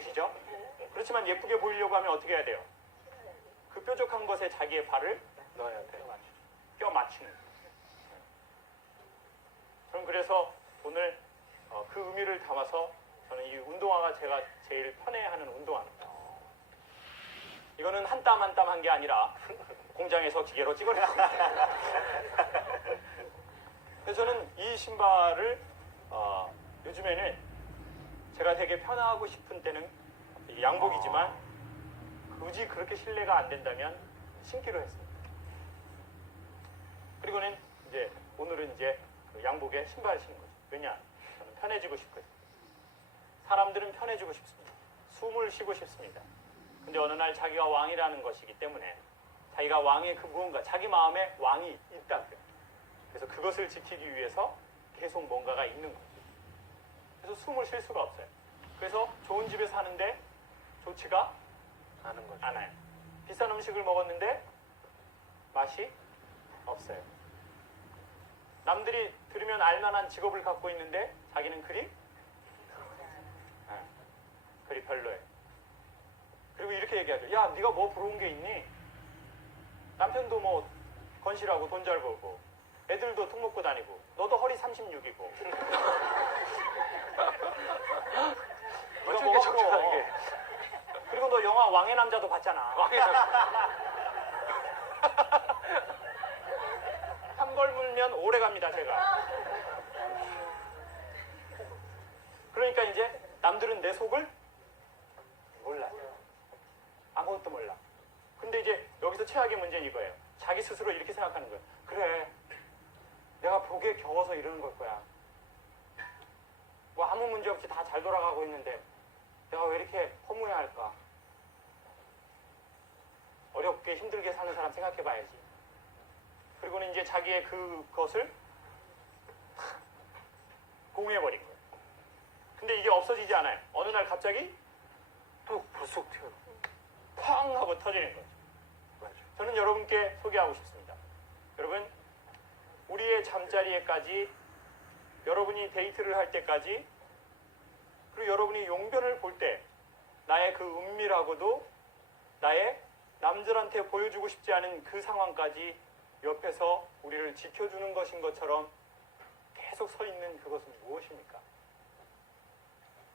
계시죠? 그렇지만 예쁘게 보이려고 하면 어떻게 해야 돼요? 그 뾰족한 것에 자기의 발을 넣어야 돼. 껴 맞추는. 저는 그래서 오늘 그 의미를 담아서 저는 이 운동화가 제가 제일 편해하는 운동화입니다. 이거는 한 땀 한 땀 한 게 아니라 공장에서 기계로 찍어냈습니다. 그래서 저는 이 신발을 요즘에는 제가 되게 편하고 싶은 때는 양복이지만 굳이 그렇게 신뢰가 안 된다면 신기로 했습니다. 그리고는 이제 오늘은 이제 그 양복에 신발을 신는 거죠. 왜냐? 저는 편해지고 싶거든요. 사람들은 편해지고 싶습니다. 숨을 쉬고 싶습니다. 근데 어느 날 자기가 왕이라는 것이기 때문에 자기가 왕의 그 무언가, 자기 마음에 왕이 있다고요. 그래서 그것을 지키기 위해서 계속 뭔가가 있는 거죠. 그래서 숨을 쉴 수가 없어요. 그래서 좋은 집에 사는데 좋지가 아는 거죠. 않아요. 비싼 음식을 먹었는데 맛이 없어요. 남들이 들으면 알만한 직업을 갖고 있는데 자기는 그리 별로예요. 그리고 이렇게 얘기하죠. 야, 네가 뭐 부러운 게 있니? 남편도 뭐 건실하고 돈 잘 벌고 애들도 툭 먹고 다니고 너도 허리 36이고 어떻게 적절하게. 그리고 너 영화 왕의 남자도 봤잖아. 왕의 남자. 한 벌 물면 오래 갑니다, 제가. 그러니까 이제 남들은 내 속을 몰라요. 아무것도 몰라. 근데 이제 여기서 최악의 문제는 이거예요. 자기 스스로 이렇게 생각하는 거예요. 그래, 내가 벽에 겨워서 이러는 걸 거야. 뭐 아무 문제 없이 다 잘 돌아가고 있는데 내가 왜 이렇게 허무해야 할까? 어렵게 힘들게 사는 사람 생각해봐야지. 그리고는 이제 자기의 그것을 공유해버린 거예요. 근데 이게 없어지지 않아요. 어느 날 갑자기 또 불쑥 튀어. 팡 하고 터지는 거죠. 맞아. 저는 여러분께 소개하고 싶습니다. 여러분, 우리의 잠자리에까지, 여러분이 데이트를 할 때까지, 그리고 여러분이 용변을 볼 때 나의 그 은밀하고도 나의 남들한테 보여주고 싶지 않은 그 상황까지 옆에서 우리를 지켜주는 것인 것처럼 계속 서 있는 그것은 무엇입니까?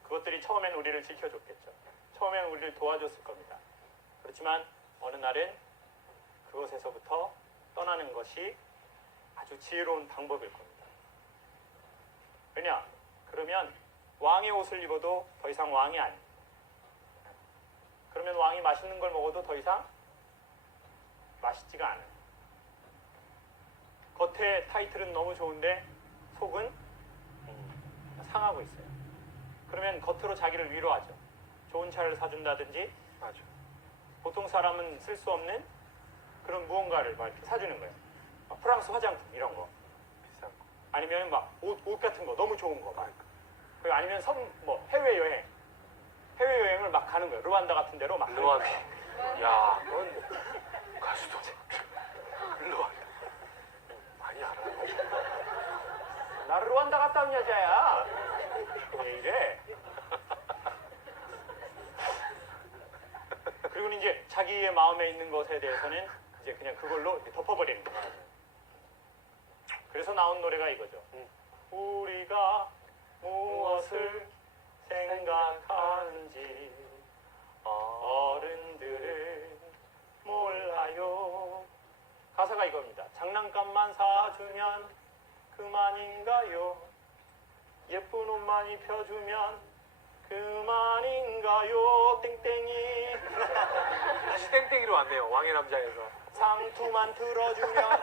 그것들이 처음엔 우리를 지켜줬겠죠. 처음엔 우리를 도와줬을 겁니다. 그렇지만 어느 날은 그것에서부터 떠나는 것이 아주 지혜로운 방법일 겁니다. 왜냐? 그러면 왕의 옷을 입어도 더 이상 왕이 아닙니다. 그러면 왕이 맛있는 걸 먹어도 더 이상 맛있지가 않아요. 겉에 타이틀은 너무 좋은데 속은 상하고 있어요. 그러면 겉으로 자기를 위로하죠. 좋은 차를 사준다든지, 맞아. 보통 사람은 쓸 수 없는 그런 무언가를 막 이렇게 사주는 거예요. 프랑스 화장품 이런 거, 비싼 거. 아니면 막 옷 같은 거 너무 좋은 거 막. 그리고 아니면 해외여행을 막 가는 거예요. 르완다 같은 데로 막. 르완다. 야, 넌 가수도 르완다. 많이 알아. 나 르완다 갔다 온 여자야. 왜 이래? 그리고는 이제 자기의 마음에 있는 것에 대해서는 이제 그냥 그걸로 덮어버리는 거예요. 그래서 나온 노래가 이거죠. 우리가 무엇을 생각하는지 어른들은 몰라요. 가사가 이겁니다. 장난감만 사주면 그만인가요? 예쁜 옷만 입혀주면 그만인가요? 땡땡이. 다시 땡땡이로 왔네요. 왕의 남자에서. 상투만 들어주면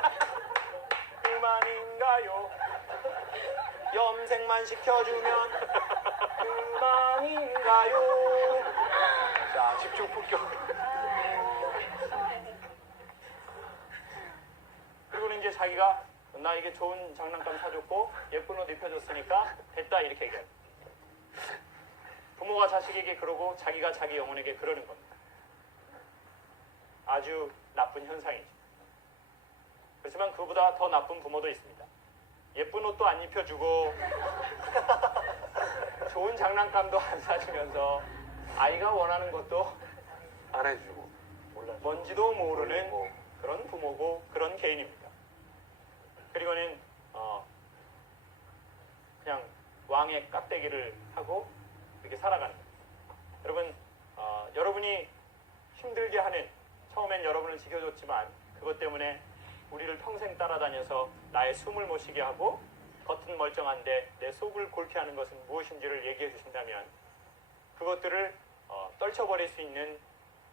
그만인가요? 염색만 시켜주면 그만인가요? 자, 집중 폭격. 그리고는 이제 자기가 나에게 좋은 장난감 사줬고 예쁜 옷 입혀줬으니까 됐다 이렇게 얘기해요. 부모가 자식에게 그러고 자기가 자기 영혼에게 그러는 겁니다. 아주 나쁜 현상이죠. 그렇지만 그보다 더 나쁜 부모도 있습니다. 예쁜 옷도 안 입혀주고 좋은 장난감도 안 사주면서 아이가 원하는 것도 안 해주고 몰라. 뭔지도 모르는 뭐. 그런 부모고 그런 개인입니다. 그리고는 그냥 왕의 깍대기를 하고 이렇게 살아가는 겁니다. 여러분, 여러분이 힘들게 하는, 처음엔 여러분을 지켜줬지만 그것 때문에 우리를 평생 따라다녀서 나의 숨을 못 쉬게 하고 겉은 멀쩡한데 내 속을 골케 하는 것은 무엇인지를 얘기해 주신다면 그것들을 떨쳐버릴 수 있는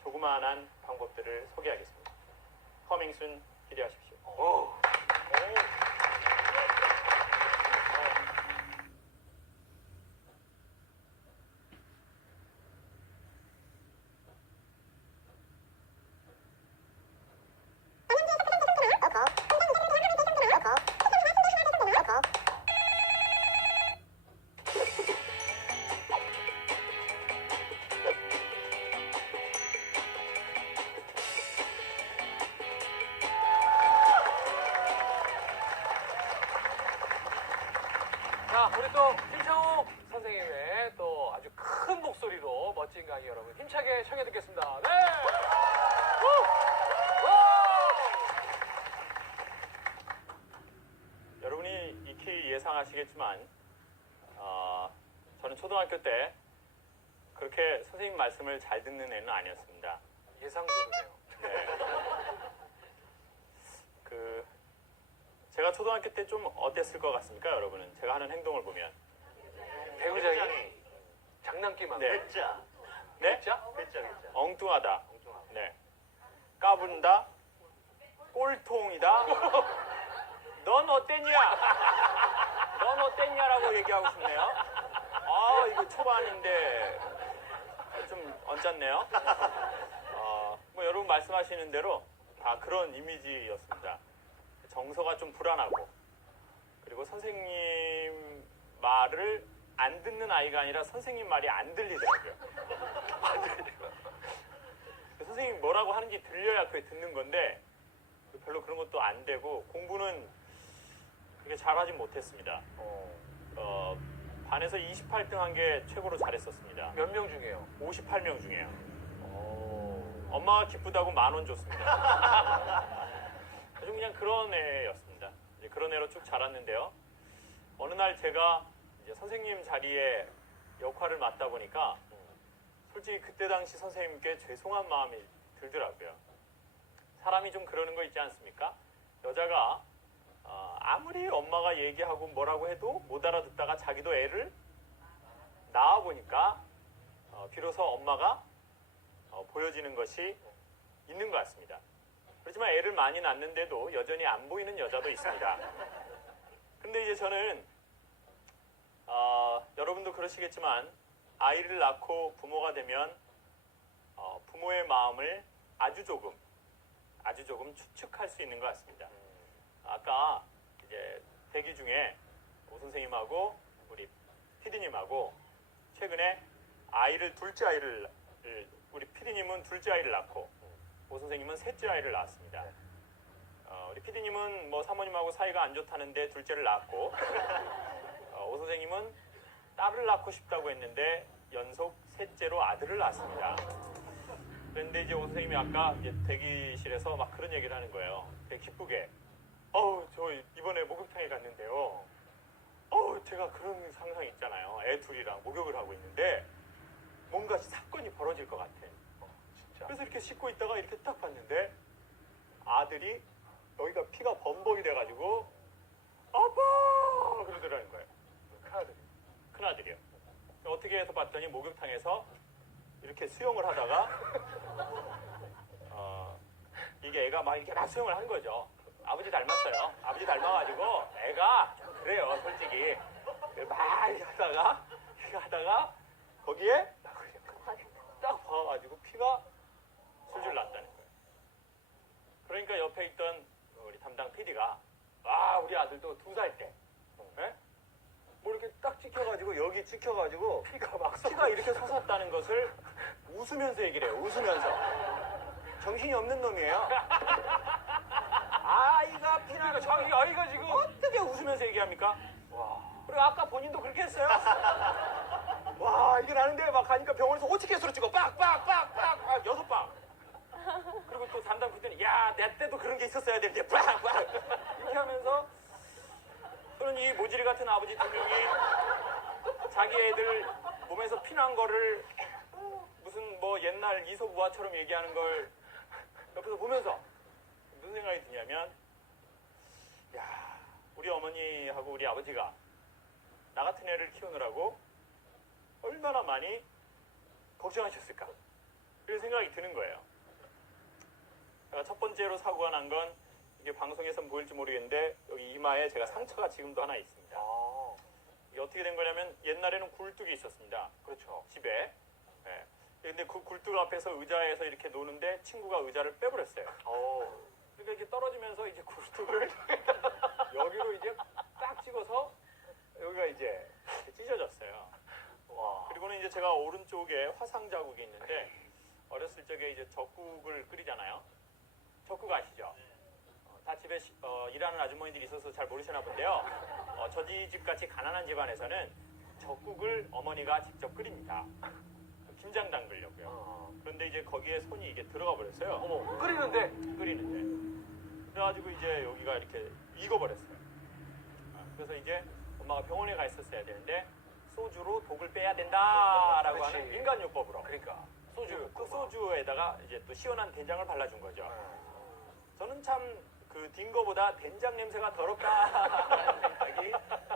조그마한 방법들을 소개하겠습니다. 커밍순 기대하십시오. 오. 자, 우리 또 김창욱 선생님의 또 아주 큰 목소리로 멋진 강의 여러분 힘차게 청해 듣겠습니다. 네. 여러분이 익히 예상하시겠지만 저는 초등학교 때 그렇게 선생님 말씀을 잘 듣는 애는 아니었습니다. 예상대로네요. 네. 제가 초등학교 때 좀 어땠을 것 같습니까, 여러분은? 제가 하는 행동을 보면. 배우장이 장난기만. 네. 배짜. 네? 배짜? 배짜. 엉뚱하다. 엉뚱하고. 네. 까분다. 꼴통이다. 넌 어땠냐? 넌 어땠냐라고 얘기하고 싶네요. 이거 초반인데 좀 언짢네요. 뭐 여러분 말씀하시는 대로 다 그런 이미지였습니다. 정서가 좀 불안하고, 그리고 선생님 말을 안 듣는 아이가 아니라 선생님 말이 안 들리더라고요. 안 들리더라고요. 선생님이 뭐라고 하는지 들려야 그게 듣는 건데 별로 그런 것도 안 되고 공부는 그렇게 잘하진 못했습니다. 반에서 28등 한 게 최고로 잘했었습니다. 몇 명 중에요? 58명 중에요. 엄마가 기쁘다고 10,000원 줬습니다. 아주 그냥 그런 애였습니다. 이제 그런 애로 쭉 자랐는데요. 어느 날 제가 이제 선생님 자리에 역할을 맡다 보니까 솔직히 그때 당시 선생님께 죄송한 마음이 들더라고요. 사람이 좀 그러는 거 있지 않습니까? 여자가 아무리 엄마가 얘기하고 뭐라고 해도 못 알아듣다가 자기도 애를 낳아 보니까 비로소 엄마가 보여지는 것이 있는 것 같습니다. 그렇지만 애를 많이 낳는데도 여전히 안 보이는 여자도 있습니다. 근데 이제 저는 여러분도 그러시겠지만 아이를 낳고 부모가 되면 부모의 마음을 아주 조금 추측할 수 있는 것 같습니다. 아까 이제 대기 중에 오 선생님하고 우리 피디님하고 최근에 둘째 아이를 우리 피디님은 둘째 아이를 낳고 오 선생님은 셋째 아이를 낳았습니다. 우리 피디님은 뭐 사모님하고 사이가 안 좋다는데 둘째를 낳았고 오 선생님은 딸을 낳고 싶다고 했는데 연속 셋째로 아들을 낳았습니다. 그런데 이제 오 선생님이 아까 이제 대기실에서 막 그런 얘기를 하는 거예요. 되게 기쁘게. 저 이번에 목욕탕에 갔는데요. 제가 그런 상상 있잖아요. 애 둘이랑 목욕을 하고 있는데 뭔가 사건이 벌어질 것 같아. 진짜. 그래서 이렇게 씻고 있다가 이렇게 딱 봤는데 아들이 여기가 피가 범벅이 돼가지고 아빠 그러더라는 거예요. 큰아들이요. 어떻게 해서 봤더니 목욕탕에서 이렇게 수영을 하다가 이게 애가 막 이렇게 막 수영을 한 거죠. 아버지 닮았어요. 아버지 닮아가지고 애가 좀 그래요, 솔직히. 막 이렇게 하다가 거기에 딱 봐가지고 피가 술술 났다는 거예요. 그러니까 옆에 있던 우리 담당 PD가 우리 아들도 2살 때 뭐 이렇게 딱 찍혀가지고 여기 찍혀가지고 피가 이렇게 솟았다는 것을 웃으면서 얘기를 해요. 웃으면서. 정신이 없는 놈이에요. 아이가 피나는 자기 아이가 지금 어떻게 웃으면서 얘기합니까? 와. 그리고 아까 본인도 그렇게 했어요. 와 이게 나는데 막 가니까 병원에서 호치케스로 찍어 빡빡빡빡 6방. 그리고 또 담당 PD는 야 내 때도 그런 게 있었어야 되는데 빡빡 이렇게 하면서 또는 이 모질이 같은 아버지 2명이 자기 애들 몸에서 피난 거를 무슨 뭐 옛날 이솝우화처럼 얘기하는 걸 옆에서 보면서 무슨 생각이 드냐면 야 우리 어머니하고 우리 아버지가 나 같은 애를 키우느라고 얼마나 많이 걱정하셨을까 그런 생각이 드는 거예요. 제가 첫 번째로 사고가 난 건 이게 방송에선 보일지 모르겠는데 여기 이마에 제가 상처가 지금도 하나 있습니다. 이게 어떻게 된 거냐면 옛날에는 굴뚝이 있었습니다. 그렇죠. 집에. 예. 근데 그 굴뚝 앞에서 의자에서 이렇게 노는데 친구가 의자를 빼버렸어요. 그러니까 이렇게 떨어지면서 이제 굴뚝을 여기로 이제 딱 찍어서 여기가 이제 찢어졌어요. 와. 그리고는 이제 제가 오른쪽에 화상 자국이 있는데 어렸을 적에 이제 젓국을 끓이잖아요. 젓국 아시죠? 다 집에 일하는 아주머니들이 있어서 잘 모르시나 본데요. 저희 집 같이 가난한 집안에서는 젓국을 어머니가 직접 끓입니다. 김장 담그려고요. 그런데 이제 거기에 손이 이게 들어가 버렸어요. 어머, 끓이는데. 그래가지고 이제 여기가 이렇게 익어버렸어요. 그래서 이제 엄마가 병원에 가 있었어야 되는데 소주로 독을 빼야 된다라고 그렇지. 하는 인간요법으로. 그러니까. 그 소주에다가 이제 또 시원한 된장을 발라준 거죠. 저는 참 그 딘 거보다 된장 냄새가 더럽다라는 생각이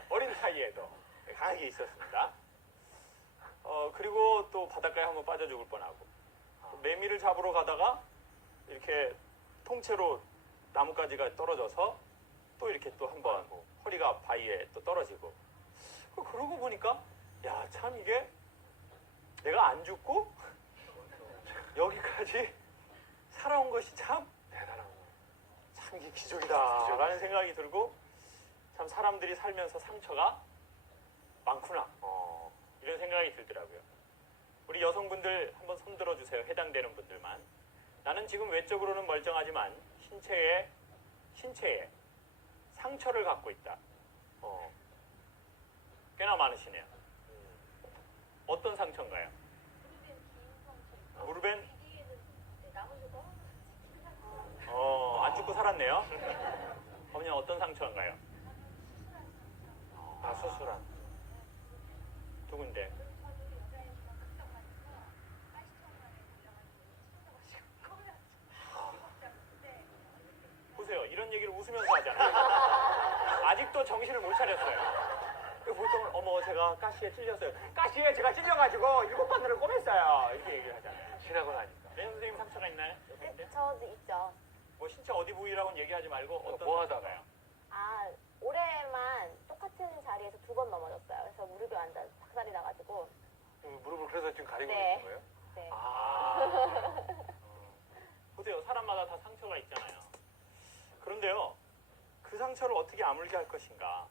어린 나이에도 강하게 있었습니다. 그리고 또 바닷가에 한번 빠져 죽을 뻔하고 매미를 잡으러 가다가 이렇게 통째로 나뭇가지가 떨어져서 또 이렇게 또 한번 허리가 바위에 또 떨어지고 그러고 보니까 야 참 이게 내가 안 죽고 여기까지 살아온 것이 참 대단한 거. 참 이게 기적이다라는 생각이 들고 참 사람들이 살면서 상처가 많구나 이런 생각이 들더라고요. 우리 여성분들 한번 손 들어주세요. 해당되는 분들만. 나는 지금 외적으로는 멀쩡하지만 신체에 상처를 갖고 있다. 꽤나 많으시네요. 어떤 상처인가요? 무릎엔 안 죽고 살았네요. 어머니 어떤 상처인가요? 수술한. 누군데? 보세요. 이런 얘기를 웃으면서 하잖아요. 아직도 정신을 못 차렸어요. 보통은 어머 제가 가시에 찔렸어요. 가시에 제가 찔려가지고 7번을 꼬맸어요. 이렇게 얘기를 하잖아요. 지나고 나니까. 네, 선생님 상처가 있나요? 네, 저도 있죠. 뭐 신체 어디 부위라고는 얘기하지 말고 어떤 뭐 상처인가요? 아, 올해만 똑같은 자리에서 2번 넘어졌어요. 그래서 무릎이 완전 박살이 나가지고. 무릎을 그래서 지금 가리고 네. 계신 거예요? 네. 보세요. 사람마다 다 상처가 있잖아요. 그런데요. 그 상처를 어떻게 아물게 할 것인가.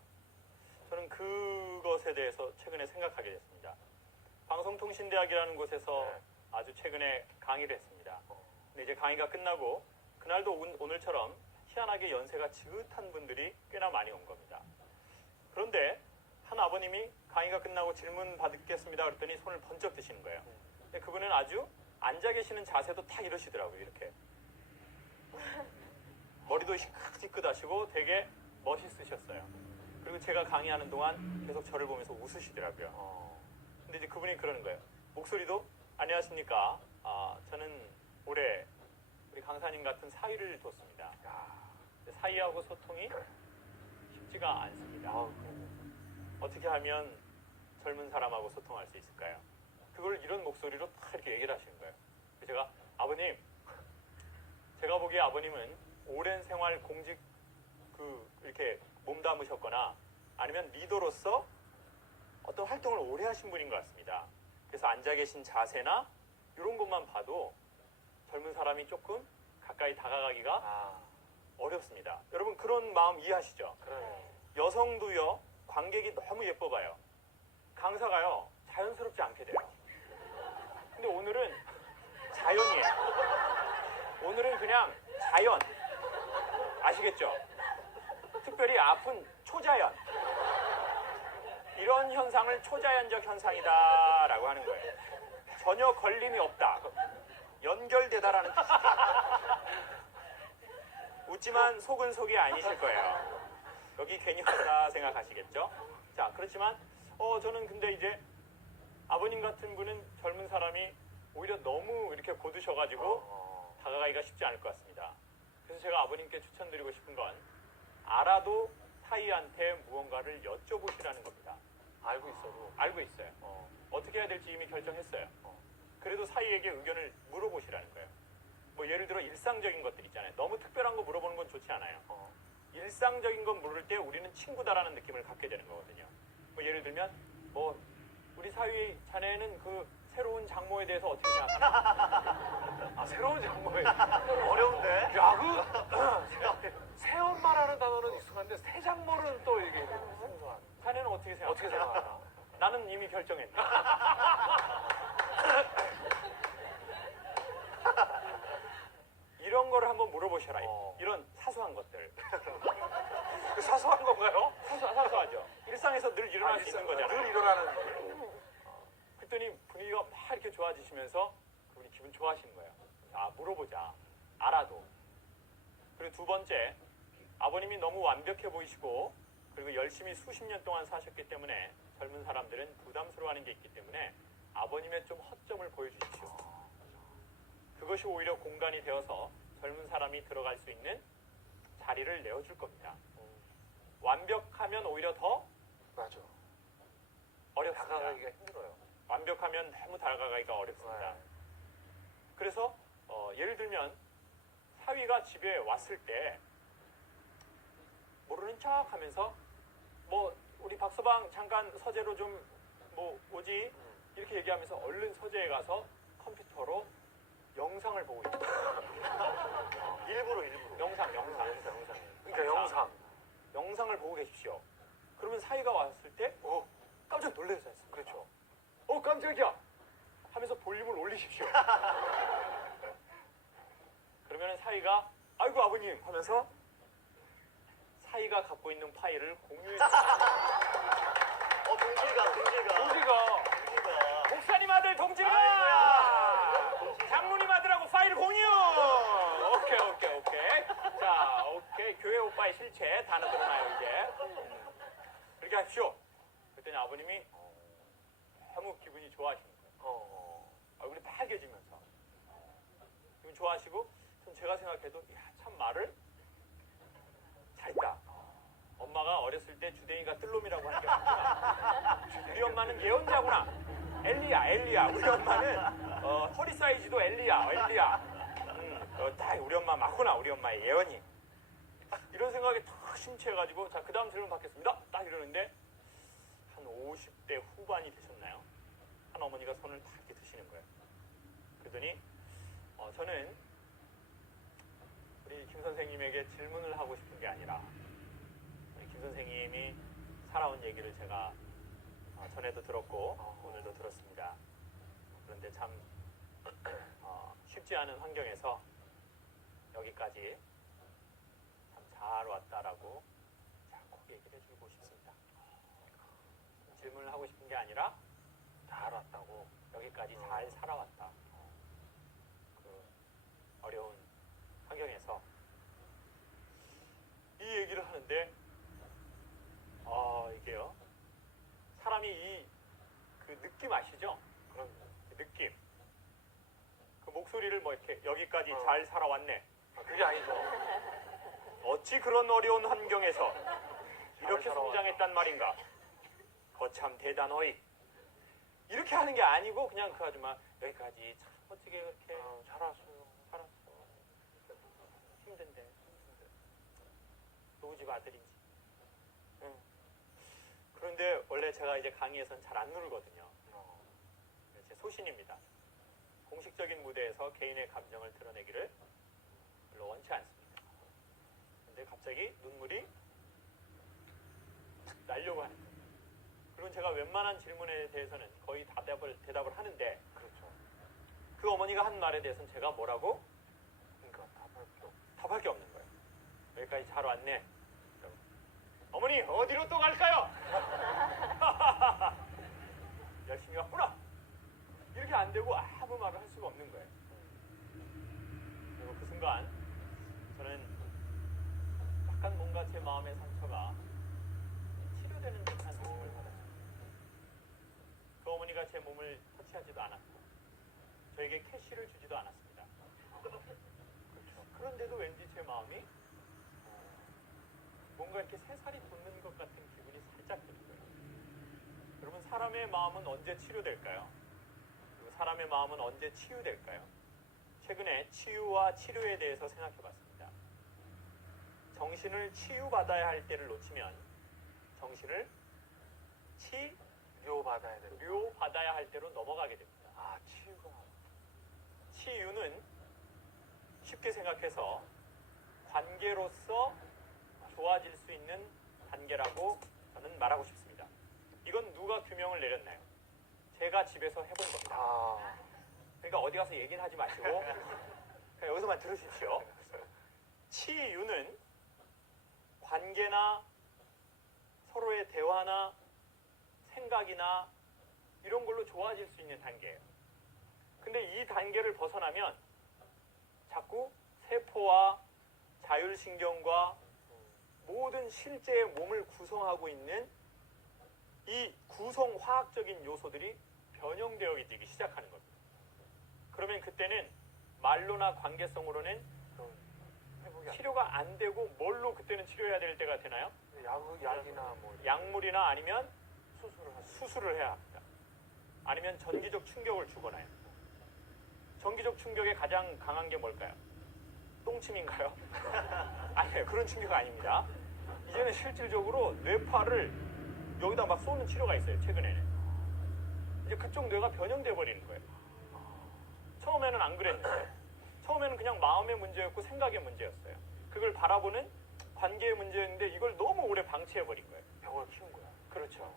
저는 그것에 대해서 최근에 생각하게 됐습니다. 방송통신대학이라는 곳에서 네. 아주 최근에 강의를 했습니다. 근데 이제 강의가 끝나고 그날도 오늘처럼 희한하게 연세가 지긋한 분들이 꽤나 많이 온 겁니다. 그런데 한 아버님이 강의가 끝나고 질문 받겠습니다 그랬더니 손을 번쩍 드시는 거예요. 근데 그분은 아주 앉아 계시는 자세도 딱 이러시더라고요. 이렇게. 머리도 시끗시끗하시고 되게 멋있으셨어요. 그리고 제가 강의하는 동안 계속 저를 보면서 웃으시더라고요. 근데 이제 그분이 그러는 거예요. 목소리도 안녕하십니까. 저는 올해 우리 강사님 같은 사위를 뒀습니다. 사위하고 소통이 쉽지가 않습니다. 어떻게 하면 젊은 사람하고 소통할 수 있을까요? 그걸 이런 목소리로 딱 이렇게 얘기를 하시는 거예요. 그래서 제가 아버님, 제가 보기에 아버님은 오랜 생활 공직 이렇게 몸담으셨거나 아니면 리더로서 어떤 활동을 오래 하신 분인 것 같습니다. 그래서 앉아 계신 자세나 이런 것만 봐도 젊은 사람이 조금 가까이 다가가기가 어렵습니다. 여러분 그런 마음 이해하시죠? 그러네. 여성도요, 관객이 너무 예뻐 봐요. 강사가요, 자연스럽지 않게 돼요. 근데 오늘은 자연이에요. 오늘은 그냥 자연. 아시겠죠? 특별히 아픈 초자연. 이런 현상을 초자연적 현상이다라고 하는 거예요. 전혀 걸림이 없다. 연결되다라는 뜻이에요. 웃지만 속은 속이 아니실 거예요. 여기 괜히 왔다 생각하시겠죠? 자, 그렇지만 저는 근데 이제 아버님 같은 분은 젊은 사람이 오히려 너무 이렇게 고드셔가지고 다가가기가 쉽지 않을 것 같습니다. 그래서 제가 아버님께 추천드리고 싶은 건 알아도 사위한테 무언가를 여쭤보시라는 겁니다. 알고 있어도. 알고 있어요. 어떻게 해야 될지 이미 결정했어요. 그래도 사위에게 의견을 물어보시라는 거예요. 뭐 예를 들어 일상적인 것들 있잖아요. 너무 특별한 거 물어보는 건 좋지 않아요. 일상적인 건 물을 때 우리는 친구다라는 느낌을 갖게 되는 거거든요. 뭐 예를 들면 뭐 우리 사위 자네는 그 새로운 장모에 대해서 어떻게 생각하나? 아, 새로운 장모에. 어려운데? 야, 새엄마라는 단어는 익숙한데 새장모는 또 이게 생소한. 자네는 어떻게 생각하나? 어떻게 생각하나? 나는 이미 결정했네. 이런 거를 한번 물어보셔라. 이런 사소한 것들. 그 사소한 건가요? 사소하죠. 일상에서 늘 일어날 수 있는 거잖아요. 늘 일어나는. 그랬더니 분위기가 막 이렇게 좋아지시면서 그분이 기분 좋아하시는 거예요. 자, 물어보자. 알아도. 그리고 두 번째, 아버님이 너무 완벽해 보이시고 그리고 열심히 수십 년 동안 사셨기 때문에 젊은 사람들은 부담스러워하는 게 있기 때문에 아버님의 좀 허점을 보여주십시오. 그것이 오히려 공간이 되어서 젊은 사람이 들어갈 수 있는 자리를 내어줄 겁니다. 완벽하면 오히려 더 맞아. 어렵습니다. 다가가기가 힘들어요. 완벽하면 너무 다가가기가 어렵습니다. 네. 그래서 예를 들면 사위가 집에 왔을 때 모르는 척 하면서 뭐 우리 박서방 잠깐 서재로 좀 뭐 오지 이렇게 얘기하면서 얼른 서재에 가서 컴퓨터로 영상을 보고 있어요. 일부러. 영상. 그러니까 영상. 영상을 보고 계십시오. 그러면 사위가 왔을 때 깜짝 놀라지 않습니까? 그렇죠. 깜짝이야 하면서 볼륨을 올리십시오. 그러면 사위가 아이고 아버님 하면서 사위가 갖고 있는 파일을 공유해 동질감. 목사님 아들 동지가 아이고야. 장로님 아들하고 파일 공유. 오케이. 자, 오케이. 교회 오빠의 실체 단어 드러나요 이제. 그렇게 하십시오. 그랬더니 아버님이 너무 기분이 좋아하시는 거예요. 얼굴이 빨개지면서 기분 좋아하시고 제가 생각해도 참 말을 잘했다. 엄마가 어렸을 때 주댕이가 뜰놈이라고 하는 게 맞구나. 우리 엄마는 예언자구나. 엘리야. 우리 엄마는 허리 사이즈도 엘리야. 딱 우리 엄마 맞구나. 우리 엄마의 예언이. 이런 생각에 탁 심취해가지고 자, 그 다음 질문 받겠습니다. 딱 이러는데 한 50대 후반이 되셨나요? 한 어머니가 손을 탁 이렇게 드시는 거예요. 그러더니 저는 우리 김 선생님에게 질문을 하고 싶은 게 아니라 우리 김 선생님이 살아온 얘기를 제가 전에도 들었고 오늘도 들었습니다. 그런데 참 쉽지 않은 환경에서 여기까지 참 잘 왔다라고 꼭 얘기를 해주고 싶습니다. 질문을 하고 싶은 게 아니라 잘 왔다고 여기까지 잘 살아왔다. 그 어려운 환경에서 이 얘기를 하는데 이게요 사람이 그 느낌 아시죠? 그런 느낌 그 목소리를 뭐 이렇게 여기까지 잘 살아왔네 그게 아니죠. 어찌 그런 어려운 환경에서 이렇게 살아왔다. 성장했단 말인가 거참 대단하이 이렇게 하는 게 아니고 그냥 그 아줌마 여기까지 참 어떻게 그렇게 살았어 힘든데 누구 집 아들인지 그런데 원래 제가 이제 강의에서는 잘 안 누르거든요. 제 소신입니다. 공식적인 무대에서 개인의 감정을 드러내기를 별로 원치 않습니다. 근데 갑자기 눈물이 나려고 하는 거예요. 그리고 제가 웬만한 질문에 대해서는 거의 대답을 하는데 그렇죠. 그 어머니가 한 말에 대해서는 제가 뭐라고? 그러니까 답할 게 없는 거예요. 여기까지 잘 왔네. 어머니 어디로 또 갈까요? 열심히 왔구나. 이렇게 안 되고 아무 말을 할 수가 없는 거예요. 그리고 그 순간 저는 약간 뭔가 제 마음의 상처가 치료되는 듯한 느낌을 받았어요. 그 어머니가 제 몸을 터치하지도 않았고 저에게 캐시를 주지도 않았습니다. 그렇죠. 그런데도 왠지 제 마음이 뭔가 이렇게 새살이 돋는 것 같은 기분이 살짝 들어요. 여러분, 사람의 마음은 언제 치료될까요? 그리고 사람의 마음은 언제 치유될까요? 최근에 치유와 치료에 대해서 생각해 봤습니다. 정신을 치유받아야 할 때를 놓치면 정신을 치료받아야 할 때로 넘어가게 됩니다. 아, 치유가. 치유는 쉽게 생각해서 관계로서 좋아질 수 있는 단계라고 저는 말하고 싶습니다. 이건 누가 규명을 내렸나요? 제가 집에서 해본 겁니다. 아, 그러니까 어디 가서 얘기는 하지 마시고 그냥 여기서만 들으십시오. 치유는 관계나 서로의 대화나 생각이나 이런 걸로 좋아질 수 있는 단계예요. 근데 이 단계를 벗어나면 자꾸 세포와 자율신경과 모든 실제의 몸을 구성하고 있는 이 구성화학적인 요소들이 변형되어지기 시작하는 겁니다. 그러면 그때는 말로나 관계성으로는 회복이 안 치료가 안 되고 뭘로 그때는 치료해야 될 때가 되나요? 돼. 약이나 뭐 약물이나 아니면 수술을 하죠. 수술을 해야 합니다. 아니면 전기적 충격을 주거나요. 전기적 충격에 가장 강한 게 뭘까요? 똥침인가요? 아니에요. 그런 충격 아닙니다. 이제는 실질적으로 뇌파를 여기다 막 쏘는 치료가 있어요. 최근에는. 이제 그쪽 뇌가 변형돼 버리는 거예요. 처음에는 안 그랬는데 처음에는 그냥 마음의 문제였고 생각의 문제였어요. 그걸 바라보는 관계의 문제였는데 이걸 너무 오래 방치해 버린 거예요. 병을 키운 거야. 그렇죠.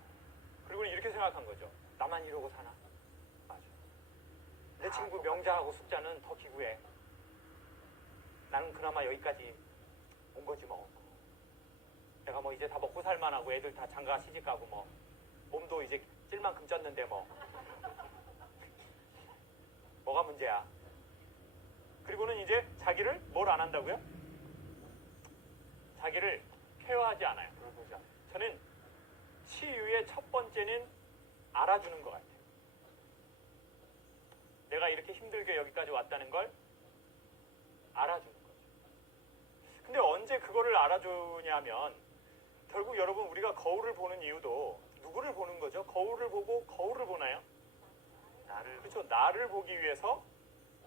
그리고 이렇게 생각한 거죠. 나만 이러고 사나? 맞아. 내 친구 명자하고 숙자는 더 기구해. 나는 그나마 여기까지 온 거지 뭐. 내가 뭐 이제 다 먹고 살만하고 애들 다 장가 시집 가고 뭐 몸도 이제 찔 만큼 쪘는데 뭐 뭐가 문제야. 그리고는 이제 자기를 뭘 안 한다고요? 자기를 케어하지 않아요. 돌보자. 저는 치유의 첫 번째는 알아주는 것 같아요. 내가 이렇게 힘들게 여기까지 왔다는 걸 알아주는 거죠. 근데 언제 그거를 알아주냐면 결국 여러분 우리가 거울을 보는 이유도 누구를 보는 거죠? 거울을 보고 거울을 보나요? 나를. 그렇죠. 나를 보기 위해서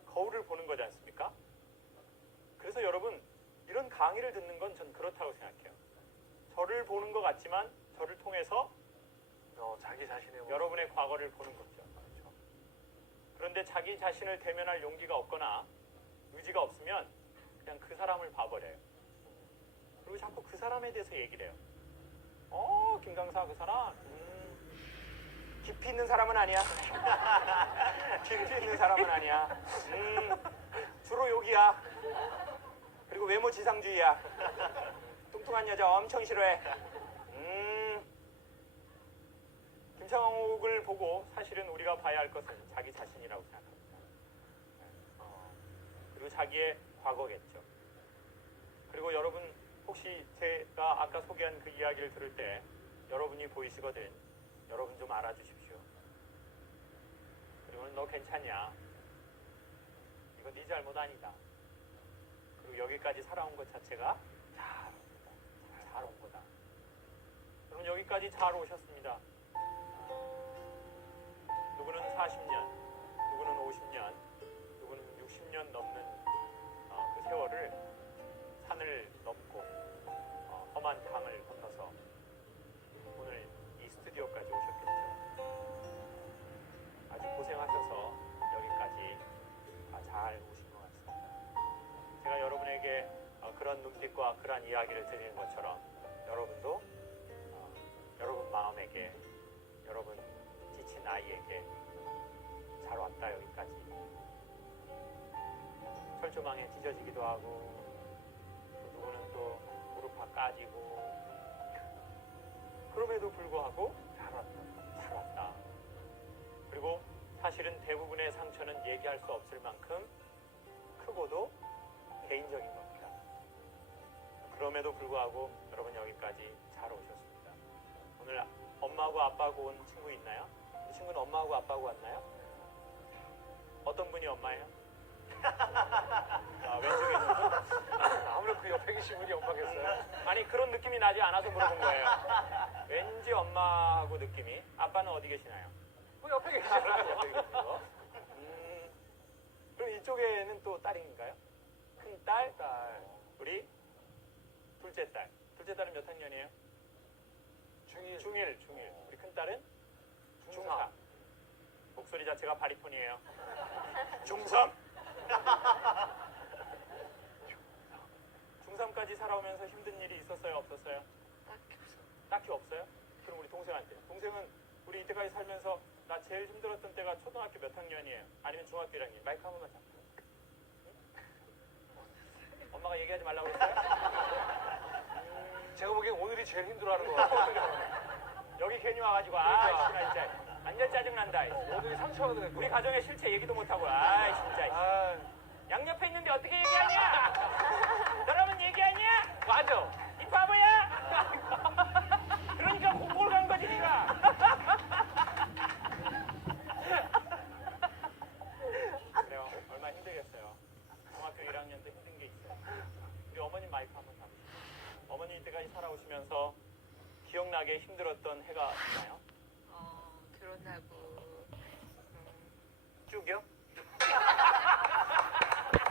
거울을 보는 거지 않습니까? 그래서 여러분 이런 강의를 듣는 건 전 그렇다고 생각해요. 저를 보는 것 같지만 저를 통해서 자기 자신의 모습. 여러분의 과거를 보는 거죠. 그렇죠. 그런데 자기 자신을 대면할 용기가 없거나 의지가 없으면 그냥 그 사람을 봐버려요. 그리고 자꾸 그 사람에 대해서 얘기를 해요. 김강사 그 사람 깊이 있는 사람은 아니야. 깊이 있는 사람은 아니야. 주로 욕이야. 그리고 외모 지상주의야. 뚱뚱한 여자 엄청 싫어해. 김창옥을 보고 사실은 우리가 봐야 할 것은 자기 자신이라고 생각합니다. 그리고 자기의 과거겠죠. 그리고 여러분 혹시 제가 아까 소개한 그 이야기를 들을 때 여러분이 보이시거든. 여러분 좀 알아주십시오. 그리고 너 괜찮냐? 이거 네 잘못 아니다. 그리고 여기까지 살아온 것 자체가 잘 온 거다. 여러분 여기까지 잘 오셨습니다. 누구는 40년, 누구는 50년, 누구는 60년 넘는 그 세월을 산을 넘고 험한 강을 건너서 오늘 이 스튜디오까지 오셨겠죠. 아주 고생하셔서 여기까지 잘 오신 것 같습니다. 제가 여러분에게 그런 눈빛과 그런 이야기를 드리는 것처럼 여러분도 여러분 마음에게 여러분 지친 아이에게 잘 왔다 여기까지 철조망에 찢어지기도 하고 또 누구는 또 무릎 다 까지고 그럼에도 불구하고 잘 왔다. 그리고 사실은 대부분의 상처는 얘기할 수 없을 만큼 크고도 개인적인 겁니다. 그럼에도 불구하고 여러분 여기까지 잘 오셨습니다. 오늘 엄마하고 아빠하고 온 친구 있나요? 이 친구는 엄마하고 아빠하고 왔나요? 어떤 분이 엄마예요? 왼쪽에 있는 분? 아무래도 그 옆에 계신 분이 엄마겠어요. 아니 그런 느낌이 나지 않아서 물어본 거예요. 왠지 엄마하고 느낌이. 아빠는 어디 계시나요? 그 옆에 계시잖아요. 옆에 계시고. 그럼 이쪽에는 또 딸인가요? 큰 딸, 우리 둘째 딸. 둘째 딸은 몇 학년이에요? 중일. 중1. 우리 큰 딸은 중3. 중3. 목소리 자체가 바리톤이에요. 중3. 중3까지 살아오면서 힘든 일이 있었어요? 없었어요? 딱히 없어요? 그럼 우리 동생한테. 동생은 우리 이때까지 살면서 나 제일 힘들었던 때가 초등학교 몇 학년이에요? 아니면 중학교 1학년? 마이크 한 번만 잡고. 응? 엄마가 얘기하지 말라고 그랬어요? 제가 보기엔 오늘이 제일 힘들어하는 것 같아요. 여기 괜히 와가지고 그러니까. 씨나 진짜 완전 짜증난다. 오늘이 상처가 되는 우리 가정의 실체 얘기도 못하고 진짜. 아, 양옆에 있는데 어떻게 얘기하냐? 너라면 얘기하냐? 맞아. 이 바보야! 그러니까 공고를 간 거지 니가. 그래요. 얼마나 힘들겠어요. 중학교 1학년 때 힘든 게 있어요. 우리 어머님 마이크 한번 잡으시죠. 어머님 이때까지 살아오시면서 기억나게 힘들었던 해가 있나요? 결혼하고 쭉이요?